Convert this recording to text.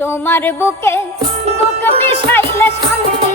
তোমার বুকে বুক মিশাইলে শান্তি।